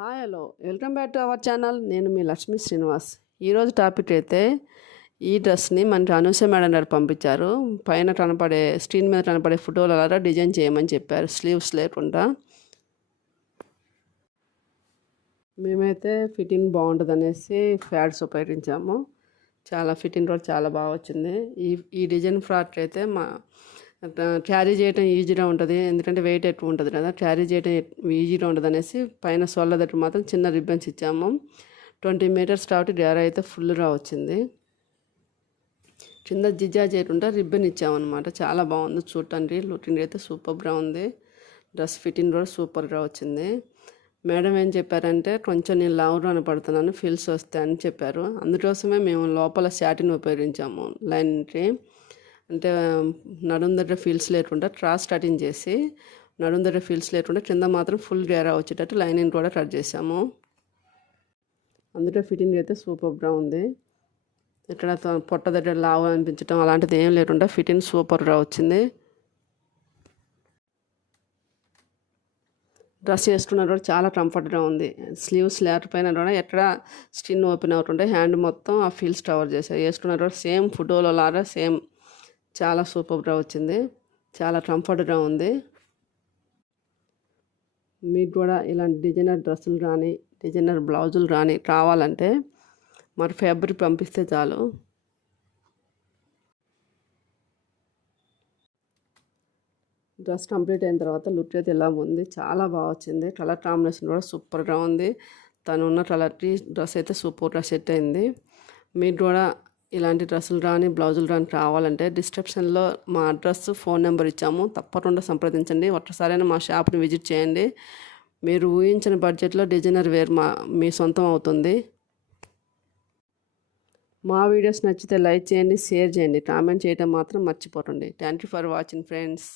Hi hello welcome back to our channel. నేను మీ లక్ష్మీ శ్రీనివాస్. ఈరోజు topic అయితే ఈ డ్రెస్ని మనకి అనూష మేడం గారు పంపించారు. పైన కనపడే స్క్రీన్ మీద కనపడే ఫోటోలు అలా డిజైన్ చేయమని చెప్పారు, స్లీవ్స్ లేకుండా. మేమైతే ఫిట్టింగ్ బాగుంటుంది అనేసి ఫ్యాడ్స్ ఉపయోగించాము. చాలా ఫిట్టింగ్ కూడా చాలా బాగా వచ్చింది. ఈ డిజైన్ ఫ్రాక్ అయితే క్యారీ చేయడం ఈజీగా ఉంటుంది, ఎందుకంటే వెయిట్ ఎక్కువ ఉంటుంది కదా, క్యారీ చేయడం ఈజీగా ఉంటుంది అనేసి పైన సొల్ల దగ్గర మాత్రం చిన్న రిబ్బన్స్ ఇచ్చాము. 20 మీటర్స్ కాబట్టి డేరా అయితే ఫుల్గా వచ్చింది. కింద జిజా చేయకుండా రిబ్బన్ ఇచ్చామన్నమాట. చాలా బాగుంది చూడటానికి. లుకింగ్ అయితే సూపర్గా ఉంది. డ్రెస్ ఫిట్టింగ్ కూడా సూపర్గా వచ్చింది. మేడం ఏం చెప్పారంటే కొంచెం నేను లావుగానే పడుతున్నాను, ఫీల్స్ వస్తాయని చెప్పారు. అందుకోసమే మేము లోపల శాటిన్ ఉపయోగించాము. లైన్కి అంటే నడుం దగ్గర ఫీల్స్ లేకుండా క్రాస్ కటింగ్ చేసి నడుం దగ్గర ఫీల్స్ లేకుండా కింద మాత్రం ఫుల్ గేరా వచ్చేటట్టు లైనింగ్ కూడా కట్ చేసాము. అందుకే ఫిట్టింగ్ అయితే సూపర్గా ఉంది. ఇక్కడ పొట్ట దగ్గర లావు అనిపించడం అలాంటిది ఏం లేకుండా ఫిట్టింగ్ సూపర్గా వచ్చింది. డ్రెస్ వేసుకున్న కూడా చాలా కంఫర్ట్గా ఉంది. స్లీవ్స్ లేకపోయినా కూడా ఎక్కడ స్కిన్ ఓపెన్ అవుతుంటే హ్యాండ్ మొత్తం ఆ ఫీల్స్ కవర్ చేశారు. వేసుకున్న కూడా సేమ్ ఫోటోలో లాగా సేమ్ చాలా సూపర్గా వచ్చింది. చాలా కంఫర్ట్గా ఉంది. మీకు కూడా ఇలాంటి డిజైనర్ డ్రెస్సులు కానీ డిజైనర్ బ్లౌజులు కానీ కావాలంటే మరి ఫ్యాబ్రిక్ పంపిస్తే చాలు. డ్రెస్ కంప్లీట్ అయిన తర్వాత లుక్ అయితే ఎలా ఉంది, చాలా బాగా వచ్చింది. కలర్ కాంబినేషన్ కూడా సూపర్గా ఉంది. తను ఉన్న కలర్కి డ్రెస్ అయితే సూపర్గా సెట్ అయింది. మీకు కూడా ఇలాంటి డ్రెస్సులు కానీ బ్లౌజులు కానీ కావాలంటే డిస్క్రిప్షన్లో మా అడ్రస్, ఫోన్ నెంబర్ ఇచ్చాము. తప్పకుండా సంప్రదించండి. ఒక్కసారైనా మా షాప్ని విజిట్ చేయండి. మీరు ఊహించిన బడ్జెట్లో డిజైనర్ వేర్ మీ సొంతం అవుతుంది. మా వీడియోస్ నచ్చితే లైక్ చేయండి, షేర్ చేయండి, కామెంట్ చేయడం మాత్రం మర్చిపోకండి. Thank you for watching friends.